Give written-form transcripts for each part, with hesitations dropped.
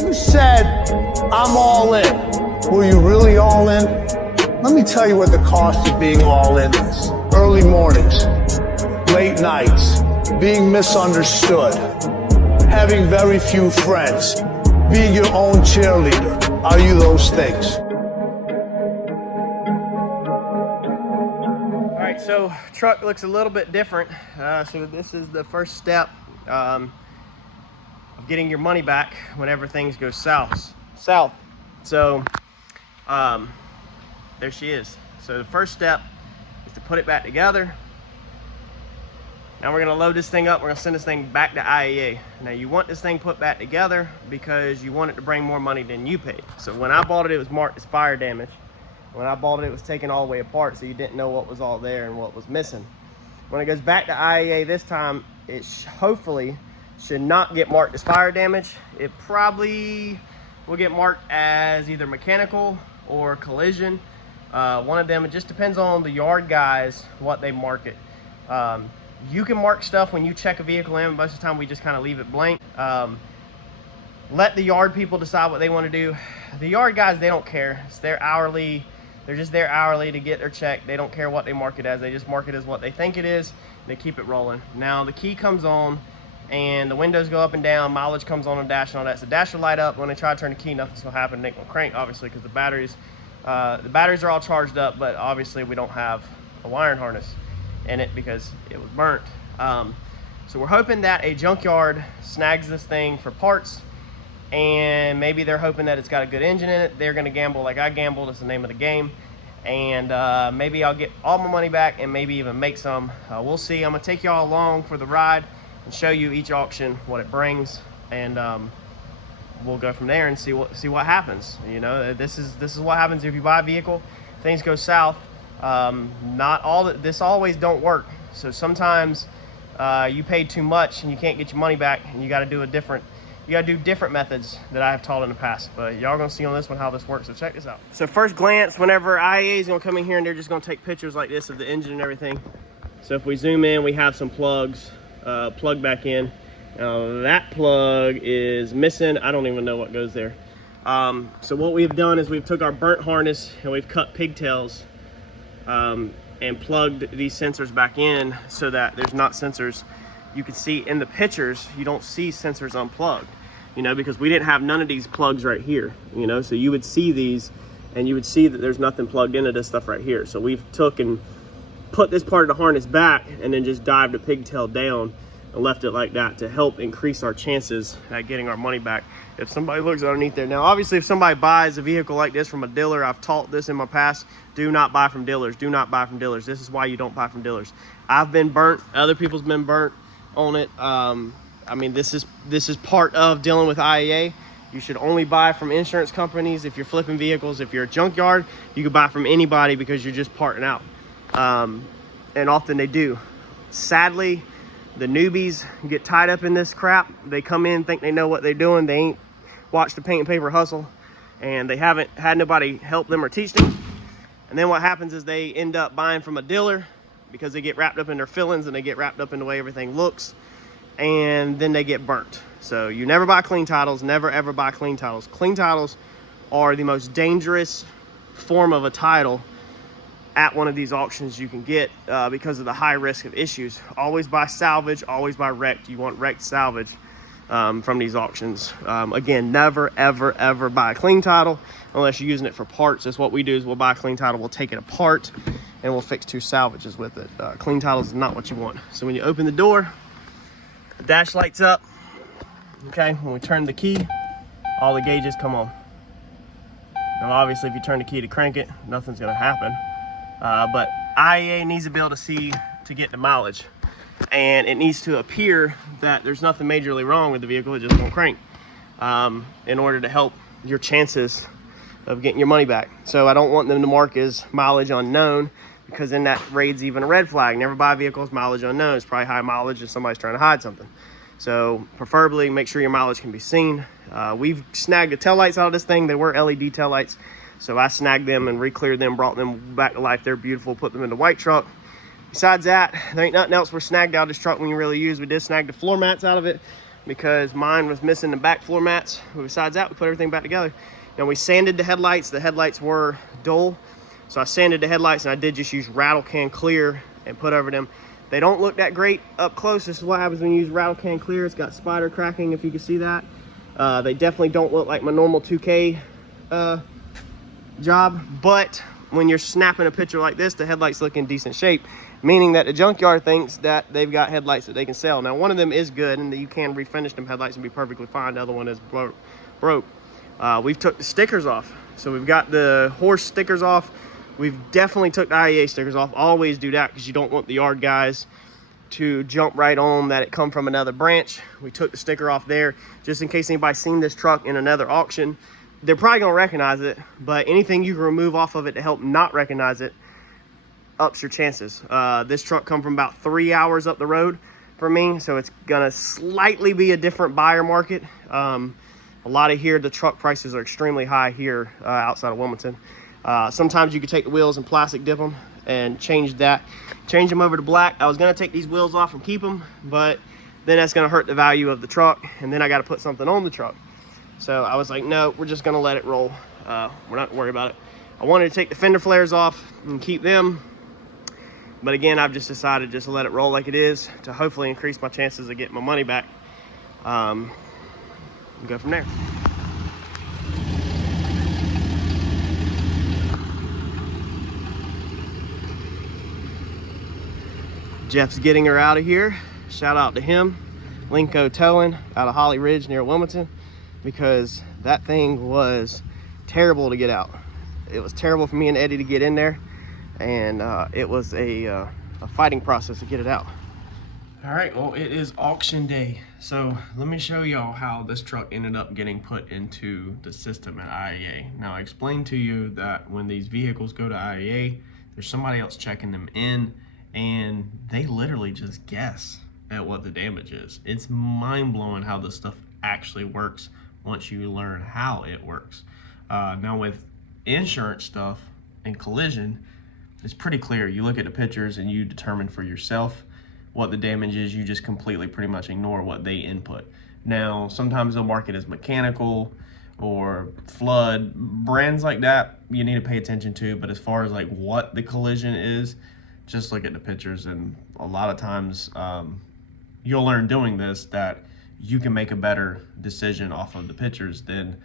You said, I'm all in. Were you really all in? Let me tell you what the cost of being all in is. Early mornings, late nights, being misunderstood, having very few friends, being your own cheerleader. Are you those things? All right, so truck looks a little bit different. So this is the first step of getting your money back whenever things go south. So there she is. So the first step is to put it back together. Now we're gonna load this thing up. We're gonna send this thing back to IAA. Now you want this thing put back together because you want it to bring more money than you paid. So when I bought it, it was marked as fire damage. When I bought it, it was taken all the way apart, so you didn't know what was all there and what was missing. When it goes back to IAA this time, it hopefully should not get marked as fire damage. It probably will get marked as either mechanical or collision. One of them, it just depends on the yard guys, what they mark it. You can mark stuff when you check a vehicle in. Most of the time we just kind of leave it blank. Let the yard people decide what they want to do. The yard guys, they don't care. It's their hourly. They're just there hourly to get their check. They don't care what they mark it as. They just mark it as what they think it is. They keep it rolling. Now the key comes on and the windows go up and down. Mileage comes on the dash and all that. So the dash will light up. When they try to turn the key, nothing's gonna happen. It ain't gonna crank, obviously, because the batteries are all charged up, but obviously we don't have a wiring harness in it because it was burnt. So we're hoping that a junkyard snags this thing for parts, and maybe they're hoping that it's got a good engine in it. They're gonna gamble like I gambled. It's the name of the game. And maybe I'll get all my money back and maybe even make some. We'll see. I'm gonna take y'all along for the ride and show you each auction, what it brings, and we'll go from there and see what happens. You know, this is what happens if you buy a vehicle, things go south. This always don't work. So sometimes you paid too much and you can't get your money back, and you got to do different methods that I have taught in the past. But y'all gonna see on this one how this works. So check this out. So first glance, whenever IAA is gonna come in here and they're just gonna take pictures like this of the engine and everything. So if we zoom in, we have some plugs plugged back in. That plug is missing. I don't even know what goes there. So what we've done is we've took our burnt harness and we've cut pigtails and plugged these sensors back in so that there's not sensors. You can see in the pictures, you don't see sensors unplugged, you know, because we didn't have none of these plugs right here, you know, so you would see these and you would see that there's nothing plugged into this stuff right here. So we've took and put this part of the harness back and then just dived a pigtail down and left it like that to help increase our chances at getting our money back if somebody looks underneath there. Now obviously if somebody buys a vehicle like this from a dealer, I've taught this in my past, do not buy from dealers. Do not buy from dealers. This is why you don't buy from dealers. I've been burnt, other people's been burnt on it. I mean, this is part of dealing with IAA. You should only buy from insurance companies. If you're flipping vehicles, if you're a junkyard, you can buy from anybody because you're just parting out. And often they do. Sadly, the newbies get tied up in this crap. They come in, think they know what they're doing. They ain't watched the paint and paper hustle, and they haven't had nobody help them or teach them. And then what happens is they end up buying from a dealer because they get wrapped up in their feelings and they get wrapped up in the way everything looks, and then they get burnt. So you never buy clean titles, never ever buy clean titles. Clean titles are the most dangerous form of a title at one of these auctions you can get because of the high risk of issues. Always buy salvage, always buy wrecked. You want wrecked salvage from these auctions. Again, never ever ever buy a clean title unless you're using it for parts. That's what we do, is we'll buy a clean title, we'll take it apart, and we'll fix 2 salvages with it. Clean titles is not what you want. So when you open the door, the dash lights up. Okay, when we turn the key, all the gauges come on. Now obviously if you turn the key to crank it, nothing's gonna happen. But IAA needs to be able to see to get the mileage, and it needs to appear that there's nothing majorly wrong with the vehicle, it just won't crank, in order to help your chances of getting your money back. So I don't want them to mark as mileage unknown, because then that raises even a red flag. Never buy vehicles mileage unknown. It's probably high mileage if somebody's trying to hide something. So preferably make sure your mileage can be seen. We've snagged the taillights out of this thing. They were LED taillights. So I snagged them and re-cleared them, brought them back to life. They're beautiful, put them in the white truck. Besides that, there ain't nothing else we're snagged out of this truck we can really use. We did snag the floor mats out of it. because mine was missing the back floor mats. Besides that, we put everything back together. Now we sanded the headlights. The headlights were dull, so I sanded the headlights, and I did just use rattle can clear and put over them. They don't look that great up close. This is what happens when you use rattle can clear. It's got spider cracking, if you can see that. They definitely don't look like my normal 2K job, but when you're snapping a picture like this, the headlights look in decent shape, meaning that the junkyard thinks that they've got headlights that they can sell. Now, one of them is good, and that you can refinish them headlights and be perfectly fine. The other one is broke. We've took the stickers off. So we've got the horse stickers off. We've definitely took the IAA stickers off. Always do that because you don't want the yard guys to jump right on that it come from another branch. We took the sticker off there just in case anybody's seen this truck in another auction. They're probably gonna recognize it, but anything you can remove off of it to help not recognize it ups your chances. This truck come from about 3 hours up the road for me, so it's gonna slightly be a different buyer market. A lot of here, the truck prices are extremely high here outside of Wilmington. Sometimes you can take the wheels and plastic dip them and change them over to black. I was gonna take these wheels off and keep them, but then that's gonna hurt the value of the truck, and then I gotta put something on the truck. So I was like, no, we're just gonna let it roll. We're not gonna worry about it. I wanted to take the fender flares off and keep them, but again, I've just decided just to let it roll like it is to hopefully increase my chances of getting my money back. And go from there. Jeff's getting her out of here. Shout out to him. Linko Towing out of Holly Ridge near Wilmington, because that thing was terrible to get out. It was terrible for me and Eddie to get in there, and it was a fighting process to get it out. All right, well, it is auction day. So let me show y'all how this truck ended up getting put into the system at IAA. Now, I explained to you that when these vehicles go to IAA, there's somebody else checking them in, and they literally just guess at what the damage is. It's mind-blowing how this stuff actually works once you learn how it works. Now with insurance stuff and collision, it's pretty clear. You look at the pictures and you determine for yourself what the damage is. You just completely pretty much ignore what they input. Now, sometimes they'll mark it as mechanical or flood. Brands like that you need to pay attention to, but as far as like what the collision is, just look at the pictures, and a lot of times you'll learn doing this that you can make a better decision off of the pictures than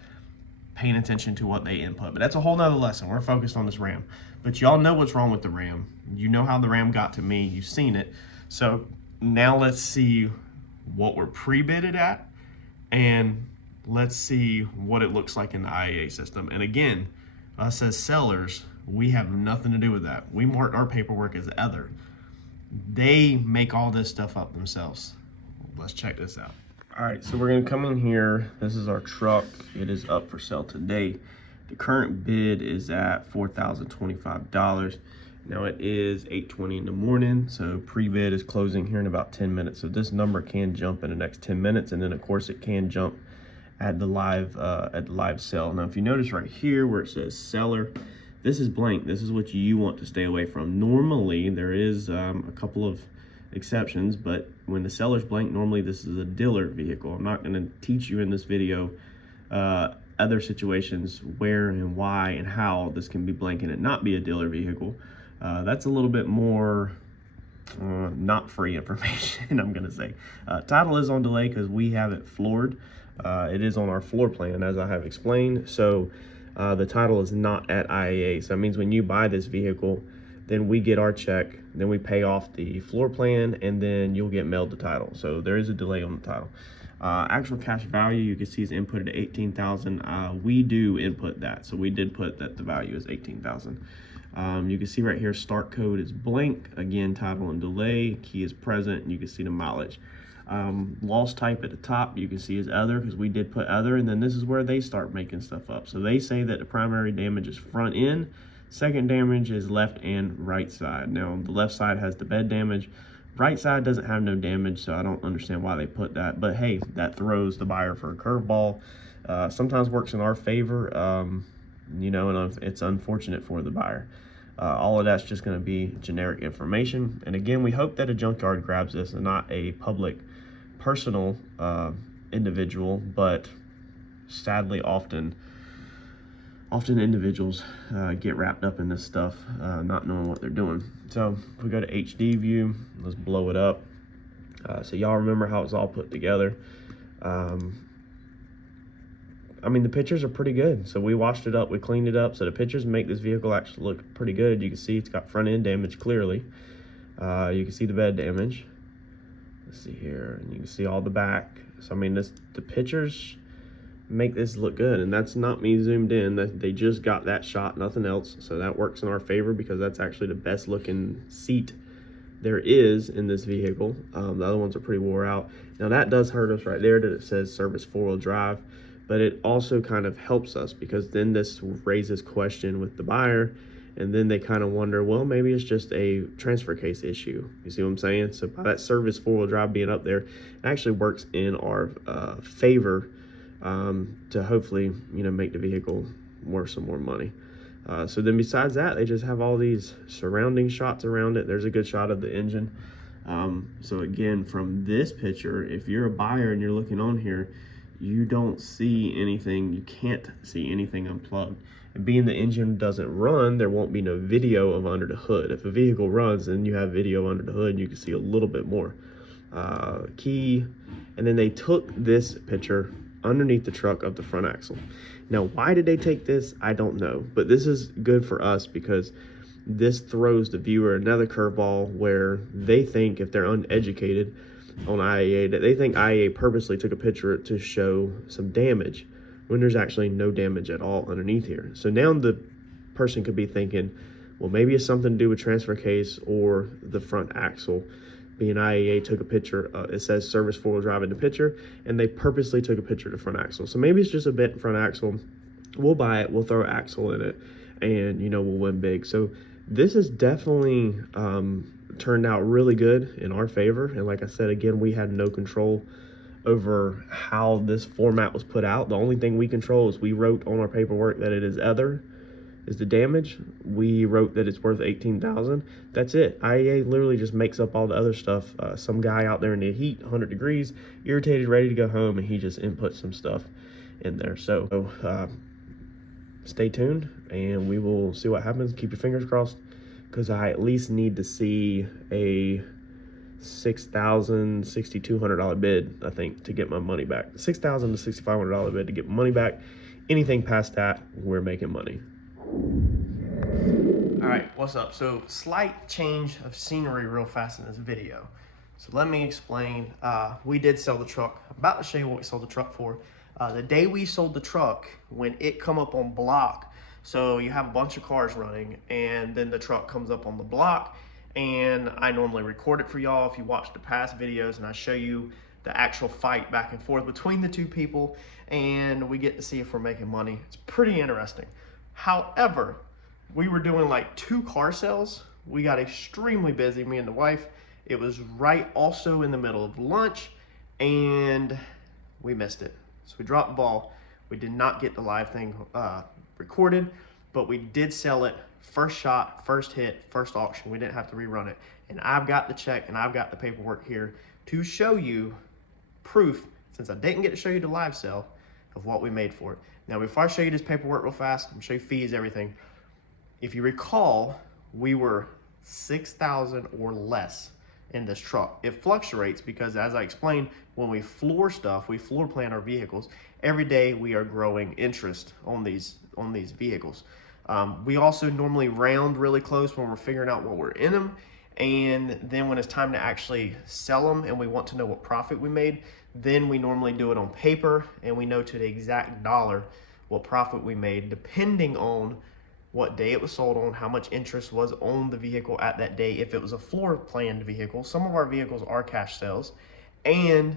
paying attention to what they input. But that's a whole nother lesson. We're focused on this Ram. But y'all know what's wrong with the Ram. You know how the Ram got to me. You've seen it. So now let's see what we're pre-bidded at, and let's see what it looks like in the IAA system. And again, us as sellers, we have nothing to do with that. We mark our paperwork as other. They make all this stuff up themselves. Let's check this out. All right, so we're gonna come in here. This is our truck. It is up for sale today. The current bid is at $4,025. Now it is 8:20 in the morning, so pre-bid is closing here in about 10 minutes. So this number can jump in the next 10 minutes, and then of course it can jump at the live sale. Now if you notice right here where it says seller, this is blank. This is what you want to stay away from. Normally there is a couple of exceptions, but when the seller's blank, normally this is a dealer vehicle. I'm not going to teach you in this video other situations where and why and how this can be blank and it not be a dealer vehicle. That's a little bit more not free information, I'm going to say. Title is on delay because we have it floored. It is on our floor plan, as I have explained. So the title is not at IAA. So that means when you buy this vehicle, then we get our check, then we pay off the floor plan, and then you'll get mailed the title. So there is a delay on the title. Actual cash value, you can see is inputted at $18,000. We do input that, so we did put that the value is $18,000. You can see right here, start code is blank. Again, title and delay, key is present, and you can see the mileage. Loss type at the top, you can see is other, because we did put other, and then this is where they start making stuff up. So they say that the primary damage is front end, second damage is left and right side. Now the left side has the bed damage, right side doesn't have no damage, so I don't understand why they put that, but hey, that throws the buyer for a curveball. Sometimes works in our favor, you know, and it's unfortunate for the buyer. All of that's just going to be generic information, and again, we hope that a junkyard grabs this and not a public personal individual, but sadly often individuals get wrapped up in this stuff, not knowing what they're doing. So if we go to HD view, let's blow it up. So y'all remember how it's all put together. I mean, the pictures are pretty good. So we washed it up, we cleaned it up. So the pictures make this vehicle actually look pretty good. You can see it's got front end damage clearly. You can see the bed damage. Let's see here, and you can see all the back. So I mean, the pictures make this look good, and that's not me zoomed in. They just got that shot, nothing else. So that works in our favor because that's actually the best looking seat there is in this vehicle. The other ones are pretty wore out. Now that does hurt us right there that it says service 4-wheel drive, but it also kind of helps us because then this raises question with the buyer, and then they kind of wonder, well, maybe it's just a transfer case issue. You see what I'm saying? So by that service 4-wheel drive being up there, it actually works in our favor to hopefully, you know, make the vehicle worth some more money. So then besides that, they just have all these surrounding shots around it. There's a good shot of the engine. So again, from this picture, if you're a buyer and you're looking on here, you don't see anything, you can't see anything unplugged. And being the engine doesn't run, there won't be no video of under the hood. If a vehicle runs, then you have video under the hood, you can see a little bit more. Key, and then they took this picture underneath the truck of the front axle. Now, why did they take this? I don't know, but this is good for us because this throws the viewer another curveball where they think, if they're uneducated on IAA, that they think IAA purposely took a picture to show some damage when there's actually no damage at all underneath here. So now the person could be thinking, well, maybe it's something to do with transfer case or the front axle. Being IAA took a picture, it says service 4-wheel drive in the picture, and they purposely took a picture of the front axle. So maybe it's just a bent front axle. We'll buy it, we'll throw an axle in it, and you know, we'll win big. So this has definitely turned out really good in our favor. And like I said, again, we had no control over how this format was put out. The only thing we control is we wrote on our paperwork that it is other is the damage. We wrote that it's worth $18,000. That's it. IAA literally just makes up all the other stuff. Some guy out there in the heat, 100 degrees, irritated, ready to go home, and he just inputs some stuff in there. So stay tuned, and we will see what happens. Keep your fingers crossed, because I at least need to see a $6,000, $6,200 bid, I think, to get my money back. $6,000 to $6,500 bid to get my money back. Anything past that, we're making money. All right, what's up? So slight change of scenery real fast in this video. So let me explain. We did sell the truck. I'm about to show you what we sold the truck for. The day we sold the truck, when it come up on block, so you have a bunch of cars running, and then the truck comes up on the block, and I normally record it for y'all if you watch the past videos, and I show you the actual fight back and forth between the two people, and we get to see if we're making money. It's pretty interesting. However, we were doing like 2 car sales. We got extremely busy, me and the wife. It was right also in the middle of lunch, and we missed it. So we dropped the ball. We did not get the live thing recorded, but we did sell it. First shot, first hit, first auction. We didn't have to rerun it. And I've got the check and I've got the paperwork here to show you proof, since I didn't get to show you the live sale, of what we made for it. Now, before I show you this paperwork real fast, I'm gonna show you fees, everything. If you recall, we were $6,000 or less in this truck. It fluctuates because, as I explained, when we floor stuff, we floor plan our vehicles. Every day we are growing interest on these vehicles. We also normally round really close when we're figuring out what we're in them. And then when it's time to actually sell them and we want to know what profit we made, then we normally do it on paper, and we know to the exact dollar what profit we made, depending on what day it was sold on, how much interest was on the vehicle at that day, if it was a floor planned vehicle. Some of our vehicles are cash sales, and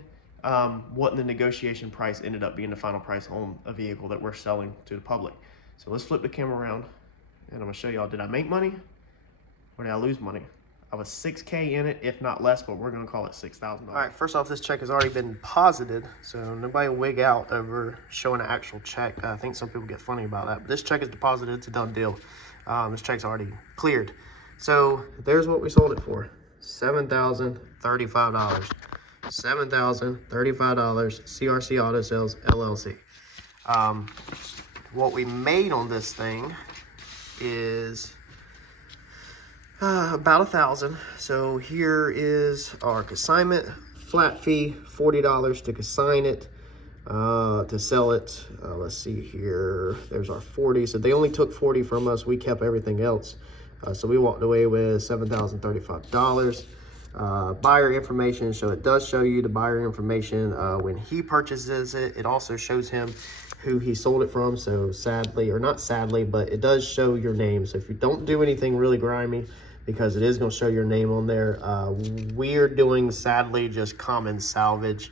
what the negotiation price ended up being the final price on a vehicle that we're selling to the public. So let's flip the camera around, and I'm gonna show y'all, did I make money or did I lose money? I was $6K in it, if not less, but we're gonna call it $6,000. All right, first off, this check has already been deposited, so nobody wig out over showing an actual check. I think some people get funny about that, but this check is deposited, it's a done deal. This check's already cleared. So there's what we sold it for, $7,035. $7,035, CRC Auto Sales, LLC. What we made on this thing is about $1,000. So here is our consignment, flat fee, $40 to consign it, to sell it. Let's see here, there's our 40. So they only took 40 from us, we kept everything else. So we walked away with $7,035. Buyer information, so it does show you the buyer information when he purchases it. It also shows him who he sold it from. So sadly, or not sadly, but it does show your name. So if you don't do anything really grimy, because it is going to show your name on there, we're doing sadly just common salvage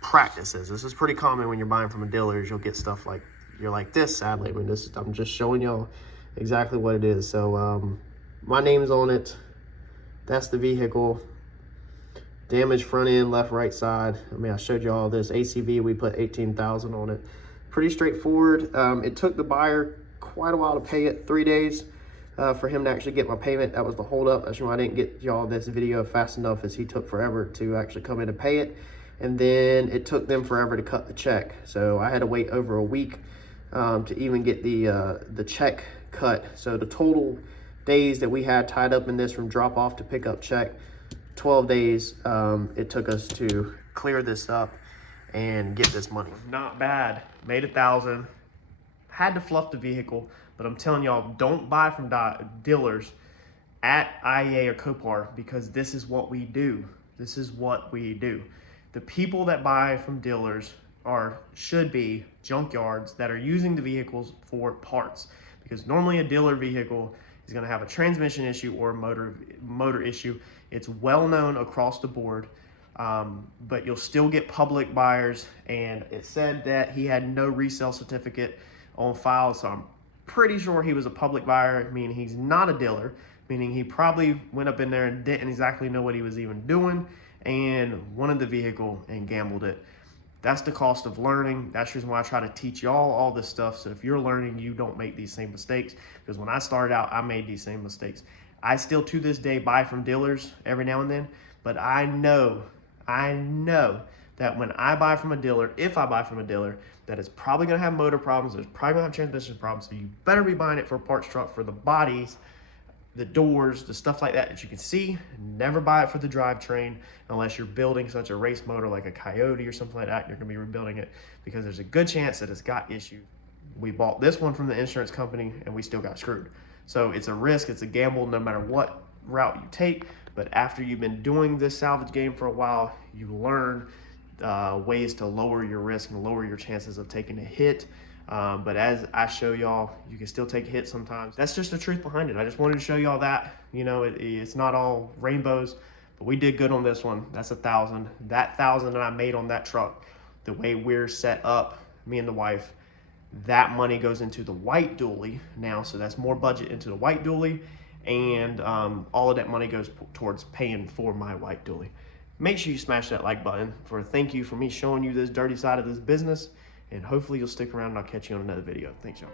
practices. This is pretty common when you're buying from a dealer. You'll get stuff like, you're like this, sadly. I mean, this, I'm just showing y'all exactly what it is. So my name's on it. That's the vehicle. Damaged front end, left, right side. I mean, I showed you all this. ACV, we put 18,000 on it. Pretty straightforward. It took the buyer quite a while to pay it, 3 days for him to actually get my payment. That was the holdup. That's why I didn't get y'all this video fast enough, as he took forever to actually come in and pay it. And then it took them forever to cut the check. So I had to wait over a week to even get the check cut. So the total days that we had tied up in this from drop off to pick up check, 12 days it took us to clear this up and get this money. Not bad. Made $1,000. Had to fluff the vehicle, but I'm telling y'all, don't buy from dealers at IAA or Copar, because this is what we do. This is what we do. The people that buy from dealers should be junkyards that are using the vehicles for parts, because normally a dealer vehicle is going to have a transmission issue or a motor issue. It's well known across the board, but you'll still get public buyers. And it said that he had no resale certificate on file, so I'm pretty sure he was a public buyer, meaning he's not a dealer, meaning he probably went up in there and didn't exactly know what he was even doing and wanted the vehicle and gambled it. That's the cost of learning. That's the reason why I try to teach y'all all this stuff, so if you're learning, you don't make these same mistakes. Because when I started out, I made these same mistakes. I still to this day buy from dealers every now and then, but I know that when I buy from a dealer, if I buy from a dealer, that it's probably gonna have motor problems, it's probably gonna have transmission problems, so you better be buying it for a parts truck, for the bodies, the doors, the stuff like that you can see. Never buy it for the drivetrain unless you're building such a race motor like a Coyote or something like that. You're gonna be rebuilding it, because there's a good chance that it's got issues. We bought this one from the insurance company and we still got screwed. So it's a risk, it's a gamble, no matter what route you take. But after you've been doing this salvage game for a while, you learn ways to lower your risk and lower your chances of taking a hit. But as I show y'all, you can still take a hit sometimes. That's just the truth behind it. I just wanted to show y'all that, you know, it's not all rainbows, but we did good on this one. That's $1,000. That $1,000 that I made on that truck, the way we're set up, me and the wife, that money goes into the white dually now. So that's more budget into the white dually. And all of that money goes towards paying for my white dually. Make sure you smash that like button for a thank you for me showing you this dirty side of this business. And hopefully you'll stick around and I'll catch you on another video. Thanks, y'all.